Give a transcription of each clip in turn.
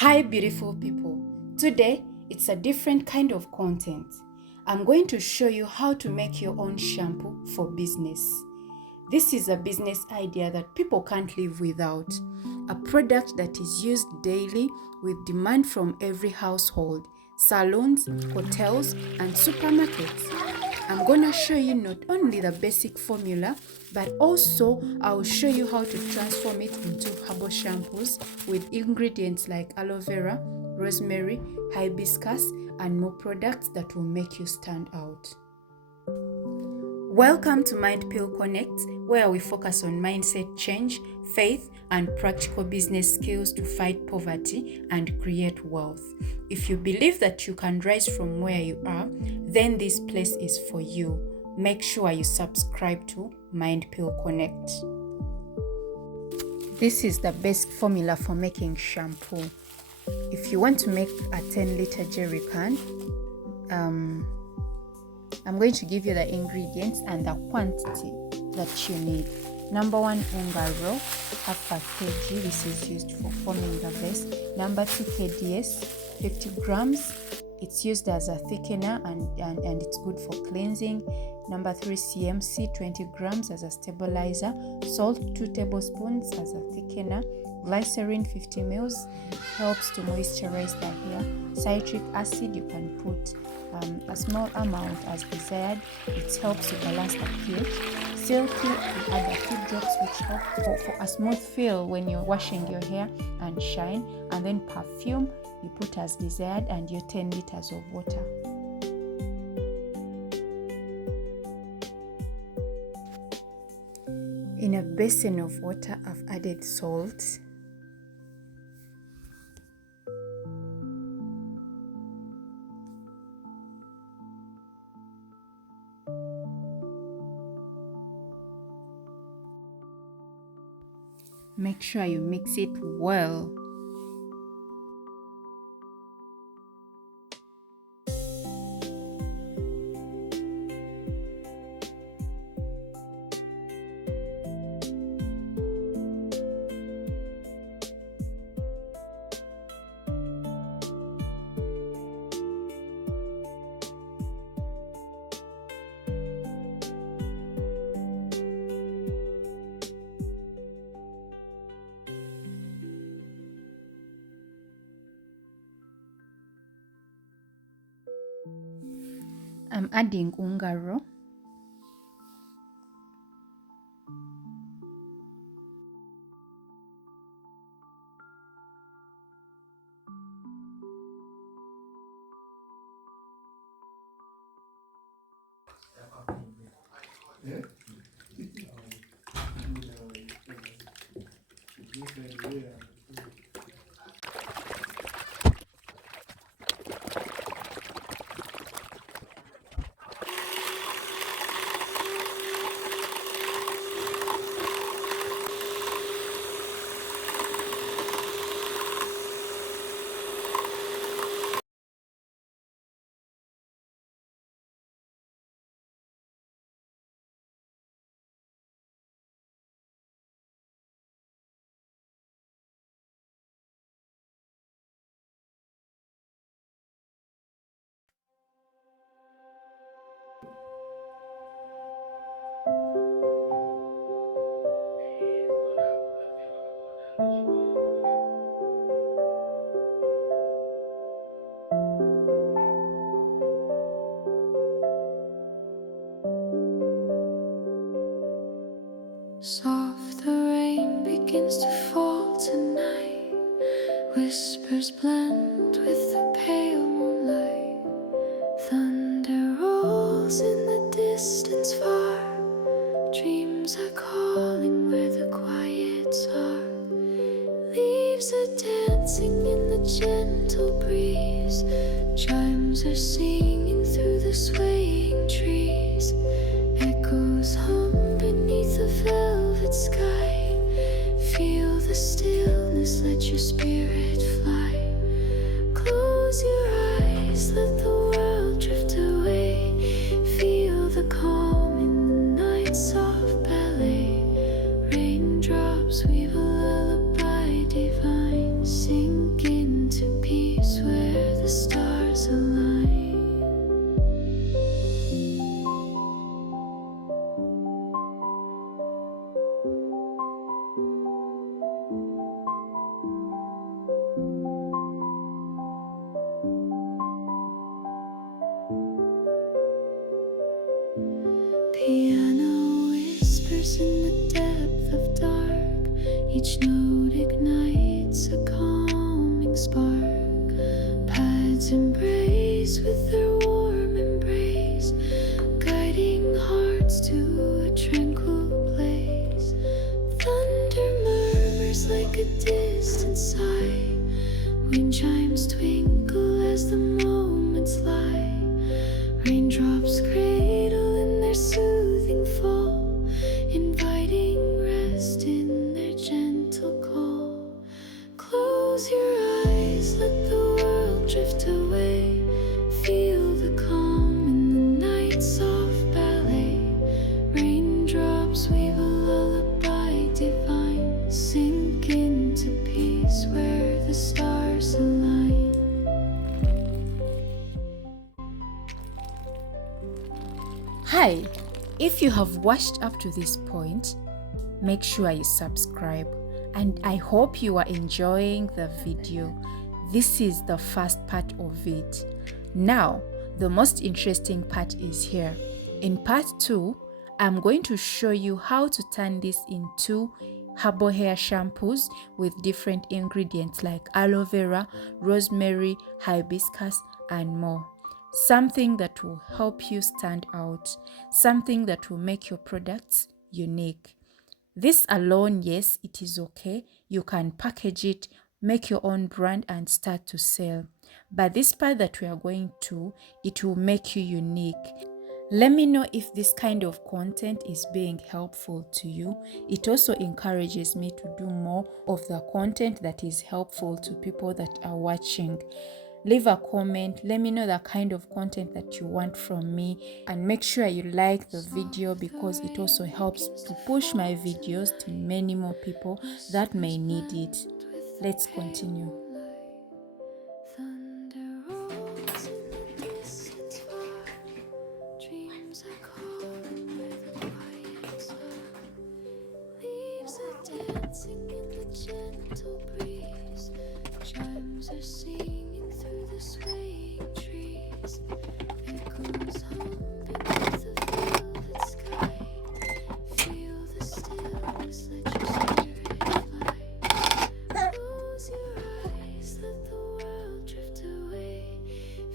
Hi beautiful people, today it's a different kind of content. I'm going to show you how to make your own shampoo for business. This is a business idea that people can't live without. A product that is used daily with demand from every household, salons, hotels, and supermarkets. I'm gonna show you not only the basic formula, but also I'll show you how to transform it into herbal shampoos with ingredients like aloe vera, rosemary, hibiscus, and more products that will make you stand out. Welcome to Mind Pill Connect, where we focus on mindset change, faith, and practical business skills to fight poverty and create wealth. If you believe that you can rise from where you are, then this place is for you. Make sure you subscribe to Mind Pill Connect. This is the best formula for making shampoo. If you want to make a 10-liter jerry can, I'm going to give you the ingredients and the quantity that you need. Number 1, ungaro, half a kg. This is used for forming the base. Number 2, KDS, 50 grams. It's used as a thickener and it's good for cleansing. Number 3, CMC, 20 grams as a stabilizer. Salt, 2 tablespoons as a thickener. Glycerin, 50 ml, helps to moisturize the hair. Citric acid, you can put a small amount as desired. It helps to balance the pH. Silky, you add a few drops which help for a smooth feel when you're washing your hair and shine. And then perfume, you put as desired, and your 10 liters of water. In a basin of water, I've added salt. Make sure you mix it well. I'm adding ungaro. Soft the rain begins to fall tonight. Whispers blend with the pale moonlight. Thunder rolls in the distance far. Dreams are calling where the quiets are. Leaves are dancing in the gentle breeze. Chimes are singing through the swaying trees. Echoes hum beneath the velvet sky. Feel the stillness, let your spirit fly. whispers in the depth of dark. Each note ignites a calming spark. Pads embrace with their warm embrace, guiding hearts to a tranquil place. Thunder murmurs like a distant sigh. Wind chimes twinkle as the moments lie. Raindrops cradle in their soothing fall, inviting rest in their gentle call. Close your eyes, let the world drift away. Feel the calm in the night's soft ballet. Raindrops weave a lullaby divine. Sink into peace where the stars align. Hi, if you have watched up to this point, make sure you subscribe, and I hope you are enjoying the video. This is the first part of it. Now, the most interesting part is here. In part 2, I'm going to show you how to turn this into herbal hair shampoos with different ingredients like aloe vera, rosemary, hibiscus, and more. Something that will help you stand out, something that will make your products unique. This alone, yes, it is okay. You can package it, make your own brand, and start to sell. But this part that we are going to, it will make you unique. Let me know if this kind of content is being helpful to you. It also encourages me to do more of the content that is helpful to people that are watching. Leave a comment, let me know the kind of content that you want from me, and make sure you like the video because it also helps to push my videos to many more people that may need it. Let's continue. Thunder rolls in the distance far. Dreams are calling where the quiet are. Leaves are dancing in the gentle breeze. Chimes are singing through the swaying trees. Echoes hum beneath the velvet sky. Feel the stillness, let your spirit fly. Close your eyes, let the world drift away.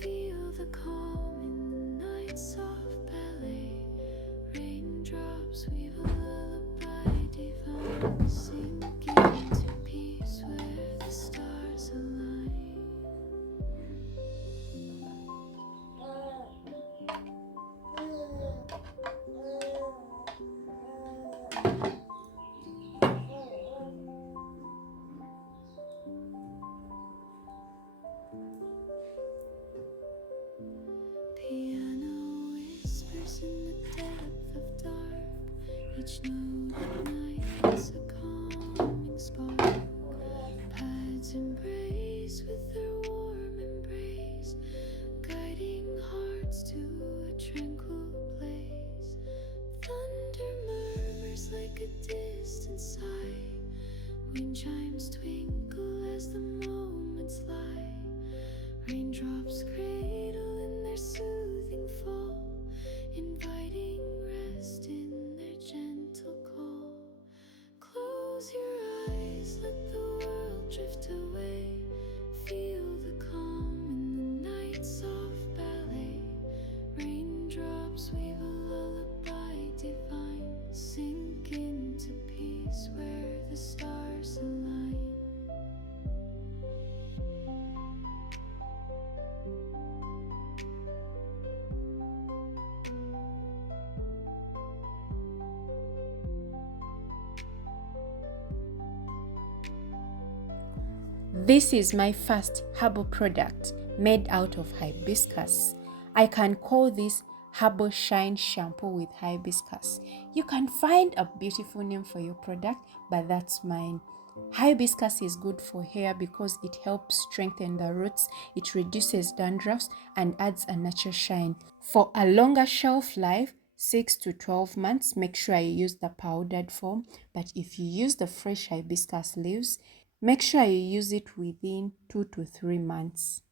Feel the calm in the night's soft ballet. Raindrops weave a lullaby divine. Sink into peace where the stars align. Piano whispers in the depth of dark. Each note ignites a calming spark. Pads embrace with their warm embrace, guiding hearts to a tranquil place. Thunder murmurs like a distant sigh. Wind chimes twinkle as the moments lie. Raindrops cradle in their soothing fall, inviting rest in their gentle call. Close your eyes, let the world drift away. Feel the calm in the night's soft ballet. Raindrops weave a lullaby divine. Sink into peace where the stars align. This is my first herbal product made out of hibiscus. I can call this Herbal Shine Shampoo with Hibiscus. You can find a beautiful name for your product, but that's mine. Hibiscus is good for hair because it helps strengthen the roots, it reduces dandruffs, and adds a natural shine. For a longer shelf life, 6 to 12 months, make sure you use the powdered form. But if you use the fresh hibiscus leaves, make sure you use it within 2 to 3 months.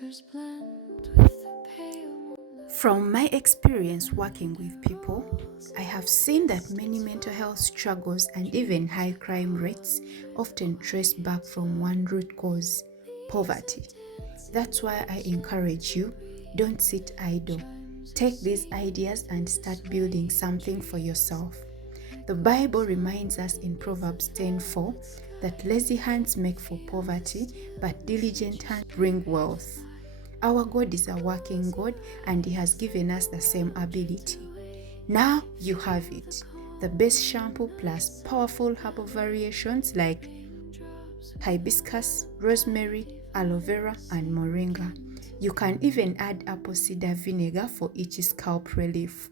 whispers blend with the pale moonlight. From my experience working with people, I have seen that many mental health struggles and even high crime rates often trace back from one root cause: poverty. That's why I encourage you, don't sit idle. Take these ideas and start building something for yourself. The Bible reminds us in Proverbs 10:4 that lazy hands make for poverty, but diligent hands bring wealth. Our God is a working God, and He has given us the same ability. Now you have it. The best shampoo plus powerful herbal variations like Hibiscus, Rosemary, Aloevera, and moringa. You can even add apple cider vinegar for itchy scalp relief,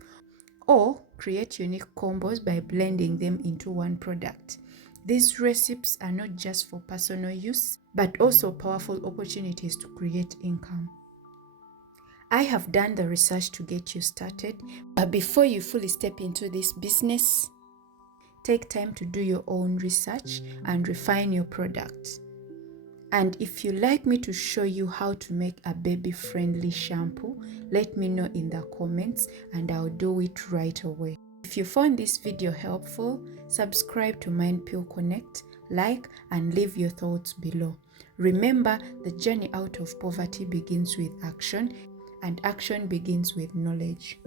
or create unique combos by blending them into one product. These recipes are not just for personal use, but also powerful opportunities to create income. I have done the research to get you started, but before you fully step into this business, take time to do your own research and refine your product. And if you'd like me to show you how to make a baby-friendly shampoo, let me know in the comments and I'll do it right away. If you found this video helpful, subscribe to Mindpill Connect, like, and leave your thoughts below. Remember, the journey out of poverty begins with action, and action begins with knowledge.